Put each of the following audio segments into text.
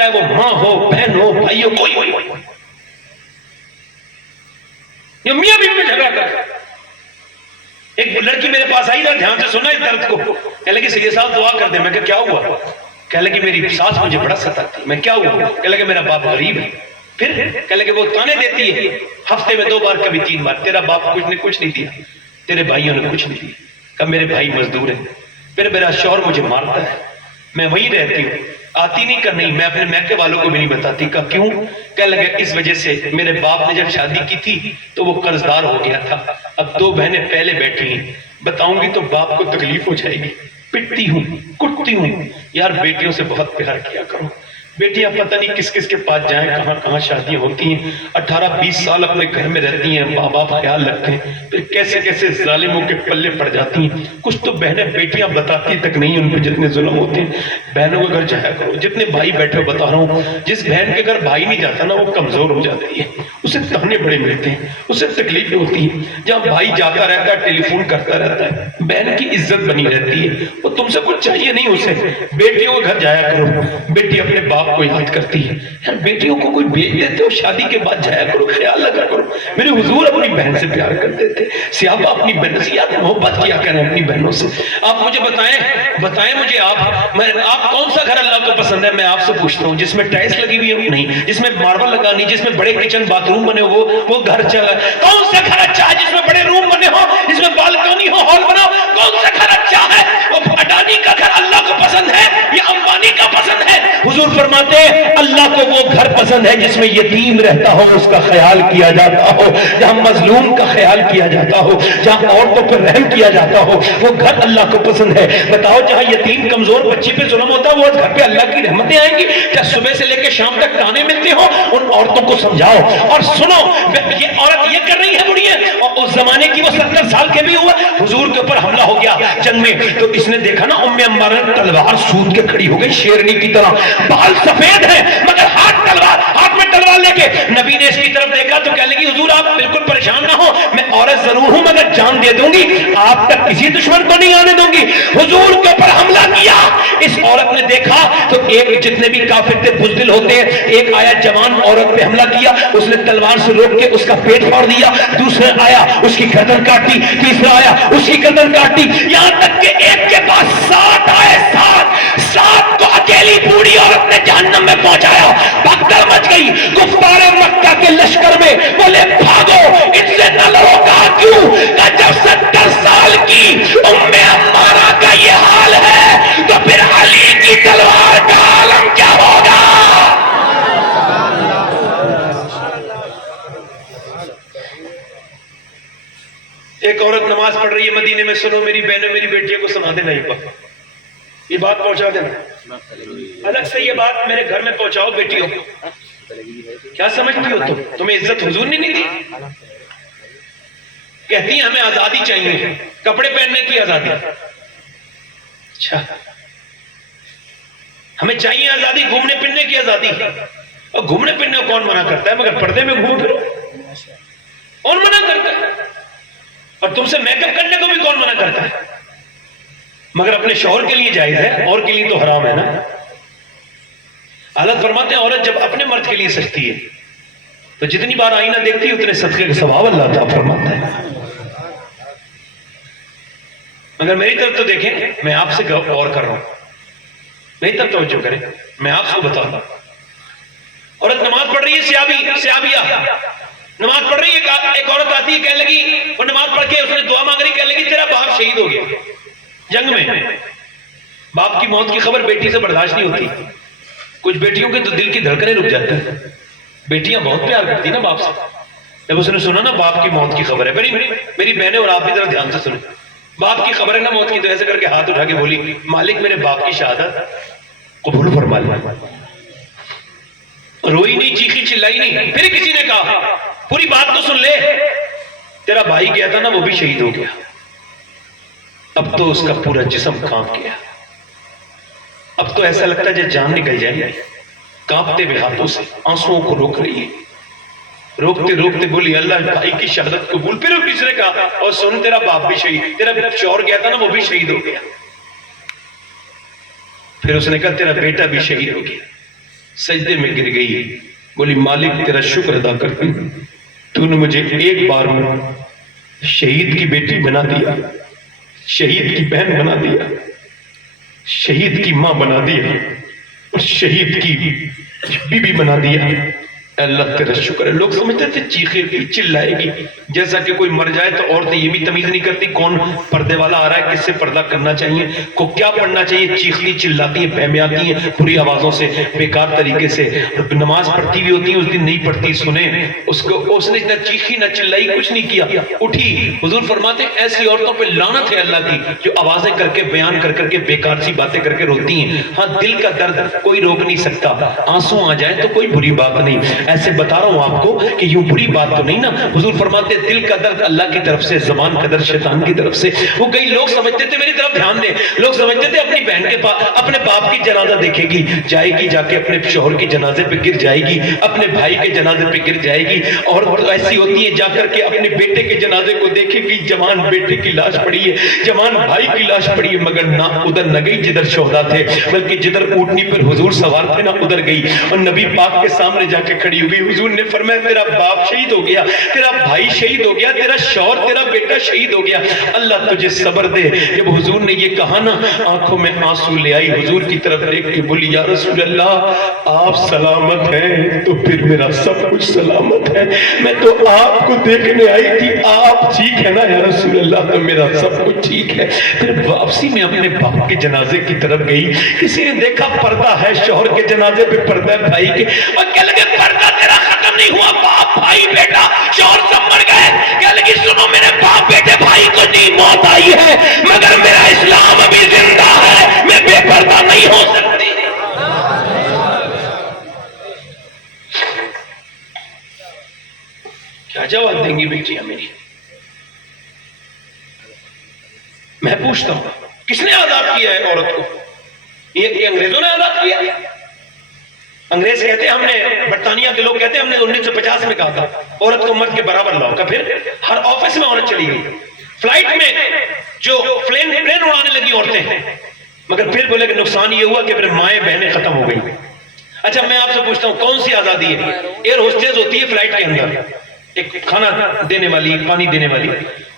چاہے وہ ماں ہو، بہن ہو، بھائی ہو، کوئی ہو، یہ میاں بیوی میں جھگڑا کر. ایک لڑکی میرے پاس آئی نا، دھیان سے سننا اس درد کو. کہنے لگی سید صاحب دعا کر دیں. میں کہ کیا ہوا؟ کہنے لگی میری ساس مجھے بڑا ستاتی. میں کیا ہوا؟ کہنے لگے میرا باپ غریب ہے. پھر کہنے لگے وہ تانے دیتی ہے ہفتے میں 2 بار کبھی 3 بار، تیرا باپ کچھ نہیں دیا، تیرے بھائیوں نے کچھ نہیں دیا. کہا میرے بھائی مزدور ہیں. پھر میرا شوہر مجھے مارتا ہے، میں وہیں رہتی ہوں، آتی نہیں کر نہیں، میں اپنے میکے والوں کو بھی نہیں بتاتی. کہا کیوں؟ کہنے لگے اس وجہ سے میرے باپ نے جب شادی کی تھی تو وہ قرض دار ہو گیا تھا، اب 2 بہنیں پہلے بیٹھی ہیں، بتاؤں گی تو باپ کو تکلیف ہو جائے گی، پٹتی ہوں، کٹتی ہوں. یار بیٹیوں سے بہت پیار کیا کرو. بیٹیاں پتہ نہیں کس کس کے پاس جائیں، کہاں کہاں شادیاں ہوتی ہیں، 18-20 سال اپنے گھر میں رہتی ہیں، ماں باپ خیال رکھتے ہیں، پھر کیسے کیسے ظالموں کے پلے پڑ جاتی ہیں. کچھ تو بہنیں بیٹیاں بتاتی تک نہیں ان پہ جتنے ظلم ہوتے ہیں. بہنوں کے گھر جایا کرو. جتنے بھائی بیٹھے ہو بتا رہا ہوں، جس بہن کے گھر بھائی نہیں جاتا نا وہ کمزور ہو جاتی ہے، اسے تانے بڑے ملتے ہیں، اسے تکلیفیں ہوتی ہیں. جہاں بھائی جاتا رہتا ہے، ٹیلی فون کرتا رہتا ہے، بہن کی عزت بنی رہتی ہے. وہ تم سے کچھ چاہیے نہیں اسے. بیٹیوں کے گھر جایا کرو. بیٹی اپنے باپ کو یاد کرتی ہے. یار بیٹیوں کو کوئی بھیج دیتے ہو شادی کے بعد جایا کرو، خیال رکھا کرو. میرے حضور اپنی بہن سے پیار کرتے تھے. صحابہ اپنی بہن سے یاد محبت کیا کریں اپنی بہنوں سے. آپ مجھے بتائیں مجھے آپ کون سا گھر اللہ کو پسند ہے؟ میں آپ سے پوچھتا ہوں. جس میں ٹائلس لگی ہوئی ہو؟ نہیں. جس میں ماربل لگا نہیں، جس میں بڑے کچن باتھ روم بنے ہو وہ گھر چلا. کون سا گھر اچھا ہے جس میں بڑے روم بنے ہو، جس میں بالکنی ہو، ہال بنا ہو؟ کون سا گھر اچھا ہے؟ وہ اڈانی کا گھر اللہ کو پسند ہے یا امبانی کا پسند ہے؟ حضور فرماتے ہیں اللہ کو وہ گھر پسند ہے جس میں یتیم رہتا ہو، اس کا خیال کیا جاتا ہو، جہاں مظلوم کا خیال کیا جاتا ہو، جہاں عورتوں پر رحم کیا جاتا ہو، وہ گھر اللہ کو پسند ہے. بتاؤ جہاں یتیم کمزور بچی پہ ظلم ہوتا ہے وہ گھر پہ اللہ کی رحمتیں آئیں گی کیا؟ صبح سے لے کے شام تک تانے ملتے ہو. ان عورتوں کو سمجھاؤ اور سنو. یہ عورت یہ کر رہی ہے بڑی ہے، اور اس زمانے کی وہ 70 سال کے بھی ہوا. حضور کے اوپر حملہ ہو گیا جنگ میں، تو اس نے دیکھا نا ام عمارہ نے تلوار سود کے کھڑی ہو گئی شیرنی کی طرح، بال سفید ہے مگر ہاتھ میں تلوار لے کے. نبی نے اس کی طرف دیکھا تو کہنے لگی حضور آپ بالکل پریشان نہ ہو، میں عورت ضرور ہوں مگر جان دے دوں گی، آپ تک کسی دشمن کو نہیں آنے دوں گی. حضور کے اوپر حملہ کیا. اس عورت نے دیکھا تو ایک جتنے بھی کافر تھے بزدل ہوتے ہیں، ایک آیا جوان عورت پہ حملہ کیا، اس نے تلوار سے روک کے اس کا پیٹ پھاڑ دیا. دوسرا آیا اس کی گردن کاٹی، تیسرا آیا اس کی گردن کاٹی، یہاں تک کہ ایک کے پاس 7 آئے. 7 کو اکیلی بوڑھی عورت نے جہنم میں پہنچایا. بھگدڑ مچ گئی. کفار مکہ کے لشکر میں بولے بھاگو، ان سے نہ لڑو. کہا کیوں؟ کہ جب 70 سال کی ام عمارہ کا یہ حال ہے تو پھر علی کی تلوار کا عالم کیا ہوگا؟ ایک عورت نماز پڑھ رہی ہے مدینے میں. سنو میری بہنوں میری بیٹیوں کو سنا دینا، یہ بات پہنچا دینا. الگ سے یہ بات میرے گھر میں پہنچاؤ بیٹیوں. کیا سمجھتی ہو تمہیں عزت حضور نے نہیں دی؟ کہتی ہیں ہمیں آزادی چاہیے، کپڑے پہننے کی آزادی. اچھا ہمیں چاہیے آزادی، گھومنے پھرنے کی آزادی. اور گھومنے پھرنے کو کون منع کرتا ہے؟ مگر پردے میں گھوم پھرو کون منع کرتا ہے؟ اور تم سے میک اپ کرنے کو بھی کون منع کرتا ہے؟ مگر اپنے شوہر کے لیے جائز ہے، اور کے لیے تو حرام ہے نا. حضرت فرماتے ہیں عورت جب اپنے مرد کے لیے سجتی ہے تو جتنی بار آئینہ دیکھتی ہے اتنے صدقے کا ثواب اللہ تعالیٰ فرماتا ہے. مگر میری طرف تو دیکھیں، میں آپ سے غور کر رہا ہوں، میری طرف توجہ کریں، میں آپ کو بتا رہا ہوں. عورت نماز پڑھ رہی ہے، سیابیہ نماز پڑھ رہی ہے. ایک عورت آتی ہے کہنے لگی، وہ نماز پڑھ کے اس نے دعا مانگ رہی، کہنے لگی تیرا باپ شہید ہو گیا جنگ میں. باپ کی موت کی خبر بیٹی سے برداشت نہیں ہوتی. کچھ بیٹیوں کے تو دل کی دھڑکنیں رک جاتی ہیں. بیٹیاں بہت پیار کرتی ہیں نا باپ سے. جب اس نے سنا نا باپ کی موت کی خبر ہے، میری بہنیں اور آپ بھی ذرا دھیان سے سنیں، باپ کی خبر ہے نا موت کی، تو ایسے کر کے ہاتھ اٹھا کے بولی مالک میرے باپ کی شہادت قبول فرما لے. روئی نہیں، چیخی چلائی نہیں. پھر کسی نے کہا پوری بات تو سن لے، تیرا بھائی گیا تھا نا وہ بھی شہید ہو گیا، اب تو اس کا پورا جسم کانپ گیا، اب تو ایسا لگتا ہے جب جان نکل جائے. کانپتے ہوئے ہاتھوں سے آنسوؤں کو روک رہی ہے. روکتے روکتے بولی اللہ بھائی کی شہادت قبول. پھر کسی نے کہا اور سن تیرا باپ بھی شہید، تیرا شوہر گیا تھا نا وہ بھی شہید ہو گیا. پھر اس نے کہا تیرا بیٹا بھی شہید ہو گیا. سجدے میں گر گئی، بولی مالک تیرا شکر ادا کرتی ہوں، تو نے مجھے ایک بار میں شہید کی بیٹی بنا دیا، شہید کی بہن بنا دیا، شہید کی ماں بنا دیا، اور شہید کی بیوی بنا دیا۔ اے اللہ تیرا شکر ہے۔ لوگ سمجھتے تھے چیخے گی، چلائے گی، جیسا کہ کوئی مر جائے تو عورتیں یہ بھی تمیز نہیں کرتی کون پردے والا آ رہا ہے، کس سے پردہ کرنا چاہیے، کو کیا پڑھنا چاہیے، چیختی چلاتی ہیں، بہمیاتی ہیں بری آوازوں سے، بیکار طریقے سے، نماز پڑھتی بھی ہوتی ہیں اس دن نہیں پڑھتی، سنیں اس نے نہ چیخی نہ چلائی، کچھ نہیں کیا، اٹھی۔ حضور فرماتے ہیں ایسی عورتوں پہ لعنت ہے اللہ کی جو آوازیں کر کے بیان کر کر کے بیکار سی باتیں کر کے روتی ہیں۔ ہاں دل کا درد کوئی روک نہیں سکتا، آنسو آ جائے تو کوئی بری بات نہیں، ایسے بتا رہا ہوں آپ کو کہ یوں بری بات تو نہیں نا۔ حضور فرماتے ہیں دل کا درد اللہ کی طرف سے، زبان کا درد شیطان کی طرف سے۔ وہ کئی لوگ سمجھتے تھے، میری طرف دھیان دیں، لوگ سمجھتے تھے اپنی بہن کے پاس اپنے باپ کی جنازہ دیکھے گی، جائے گی جا کے اپنے شوہر کے جنازے پہ گر جائے گی، اپنے بھائی کے جنازے پہ گر جائے گی، اور ایسی ہوتی ہے جا کر کے اپنے بیٹے کے جنازے کو دیکھے گی، جوان بیٹے کی لاش پڑی ہے، جوان بھائی کی لاش پڑی ہے، مگر نہ ادھر نہ گئی جدھر شہداء تھے، بلکہ جدھر اونٹنی پر حضور سوار تھے نہ ادھر گئی، اور نبی پاک کے سامنے جا کے کھڑی ہو گئی۔ حضور نے فرمایا تیرا باپ شہید ہو گیا، تیرا بھائی شہید ہو گیا، تیرا شوہر تیرا بیٹا شہید ہو گیا، اللہ تجھے صبر دے۔ جب حضور نے یہ کہا نا آنکھوں میں آنسو لے آئی، حضور کی طرف دیکھ کے بولی یا رسول اللہ آپ سلامت ہیں تو پھر میرا سب کچھ سلامت ہے، میں تو آپ کو دیکھنے آئی تھی، آپ ٹھیک ہے نا یا رسول اللہ تو میرا سب کچھ ٹھیک ہے۔ پھر واپسی میں اپنے باپ کے جنازے کی طرف گئی، کسی نے دیکھا پردہ ہے شوہر کے جنازے پہ، پردہ ہے بھائی کے، اور کہنے لگے پردہ تیرا ختم نہیں ہوا، باپ بھائی بیٹا شوہر سب مر گئے، کہنے لگی سنو میرے باپ بیٹے بھائی کو نہیں موت آئی ہے، مگر میرا اسلام ابھی زندہ ہے، میں بے پردہ نہیں ہو سکتی۔ کیا جواب دیں گی بیٹیاں میری؟ میں پوچھتا ہوں کس نے آزاد کیا ہے عورت کو؟ یہ انگریزوں نے آزاد کیا؟ انگریز کہتے ہیں ہم نے، برطانیہ کے لوگ کہتے ہیں ہم نے 1950 میں کہا تھا عورت کو مرد کے برابر لاؤ، کا پھر ہر آفس میں عورت چلی گئی، فلائٹ میں جو پلین اڑانے لگی عورتیں، مگر پھر بولے کہ نقصان یہ ہوا کہ پھر مائیں بہنیں ختم ہو گئی۔ اچھا میں آپ سے پوچھتا ہوں کون سی آزادی ہے؟ ایئر ہوسٹیز ہوتی ہے فلائٹ کے اندر، ایک کھانا دینے والی، پانی دینے والی،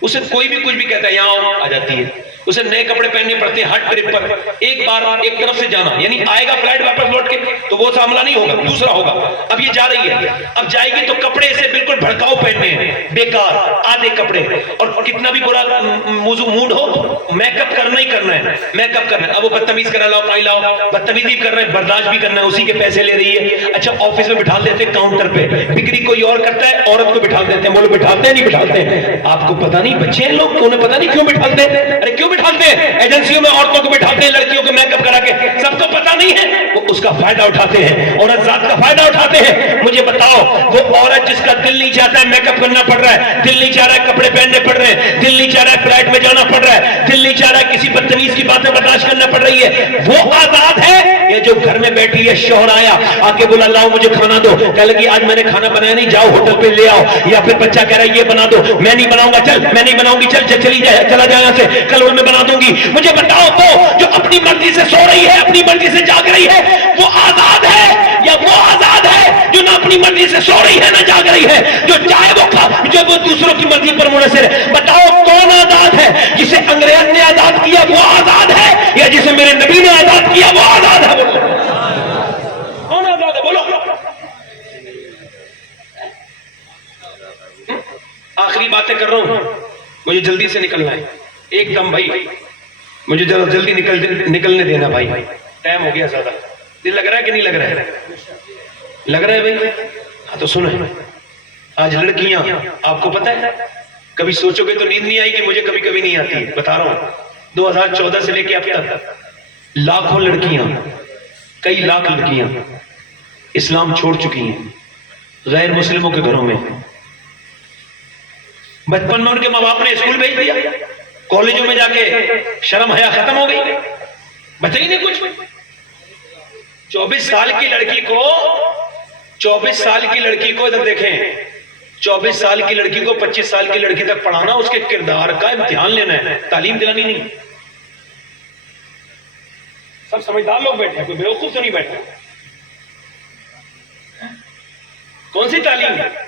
اسے کوئی بھی کچھ بھی کہتا ہے یہاں آ جاتی ہے، اسے نئے کپڑے پہننے پڑتے ہیں ہر ٹرپ پر، ایک بار ایک طرف سے جانا، یعنی آئے گا فلائٹ واپس لوٹ کے تو وہ معاملہ نہیں ہوگا، دوسرا ہوگا۔ اب یہ جا رہی ہے، اب جائے گی تو کپڑے اسے بالکل بھڑکاؤ پہننے ہیں، بیکار آدھے کپڑے، اور کتنا بھی برا موڈ ہو میک اپ کرنا ہی کرنا ہے، میک اپ کرنا ہے۔ اب وہ بدتمیز کرنا، لاؤ پانی لاؤ، بدتمیزی کر رہے ہیں، برداشت بھی کرنا ہے، اسی کے پیسے لے رہی ہے۔ اچھا آفس میں بٹھا دیتے کاؤنٹر پہ، بکری کوئی اور کرتا ہے عورت کو بٹھا دیتے ہیں، وہ لوگ بٹھاتے ہیں نہیں بٹھاتے ہیں؟ آپ کو پتہ نہیں بچے ہیں لوگ، انہیں پتہ نہیں کیوں بٹھاتے ہیں، ارے کیوں بٹھاتے ہیں؟ ایجنسیوں میں عورتوں کو بٹھاتے ہیں، لڑکیوں کو میک اپ کرا کے، سب کو پتہ نہیں ہے، وہ اس کا فائدہ اٹھاتے ہیں، عورت ذات کا فائدہ اٹھاتے ہیں۔ مجھے بتاؤ وہ عورت جس کا دل نہیں چاہتا ہے میک اپ کرنا پڑ رہا ہے، دل نہیں چاہ رہا ہے کپڑے پہننے پڑ رہے ہیں، دل نہیں چاہ رہا ہے فلائٹ میں جانا پڑ رہا ہے، دل نہیں چاہ رہا ہے کسی بدتمیز کی باتیں برداشت کرنا پڑ رہی ہے، وہ آزاد ہے؟ یہ جو گھر میں بیٹھی ہے، شوہر آیا آ کے بولا لاؤ مجھے کھانا دو، کہہ لگی آج میں نے کھانا بنایا نہیں، جاؤ ہوٹل پہ لے آؤ، یا پھر بچہ کہہ رہا ہے یہ بنا دو، میں نہیں بناؤں گا، چل میں نہیں بناؤں گی، چل چلی جائے، چلا جائے یہاں سے، کل میں بنا دوں گی۔ مجھے بتاؤ تو جو اپنی مرضی سے سو رہی ہے، اپنی مرضی سے جاگ رہی ہے، وہ آزاد ہے یا وہ آزاد ہے جو نہ اپنی مرضی سے سو رہی ہے نہ جاگ رہی ہے، جو چاہے وہ کھا، جو وہ دوسروں کی مرضی پر منحصر ہے؟ بتاؤ کون آزاد ہے؟ جسے انگریز نے آزاد کیا وہ آزاد ہے، یا جسے میرے نبی نے آزاد کیا وہ آزاد ہے؟ کون آزاد ہے بولو؟ آخری باتیں کر رہا ہوں، مجھے جلدی سے نکلنا ہے، ایک دم بھائی مجھے جلدی نکلنے دینا بھائی، ٹائم ہو گیا زیادہ۔ دل لگ رہا ہے کہ نہیں لگ رہا ہے؟ لگ رہا ہے بھائی؟ ہاں تو سنیں، آج لڑکیاں آپ کو پتہ ہے کبھی سوچو گے تو نیند نہیں آئی کہ مجھے کبھی کبھی نہیں آتی ہے، بتا رہا ہوں 2014 سے لے کے اب تک لاکھوں لڑکیاں، کئی لاکھ لڑکیاں اسلام چھوڑ چکی ہیں، غیر مسلموں کے گھروں میں، بچپن میں ان کے ماں باپ نے اسکول بھیج دیا، کالجوں میں جا کے شرم حیا ختم ہو گئی، بچے ہی نہیں کچھ۔ 24 سال کی لڑکی کو 24 سال کی لڑکی کو ادھر دیکھیں، 24 سال کی لڑکی کو 25 سال کی لڑکی تک پڑھانا، اس کے کردار کا امتحان لینا ہے، تعلیم دلانی نہیں۔ سب سمجھدار لوگ بیٹھے ہیں، کوئی بیوقوف تو نہیں بیٹھا۔ کون سی تعلیم؟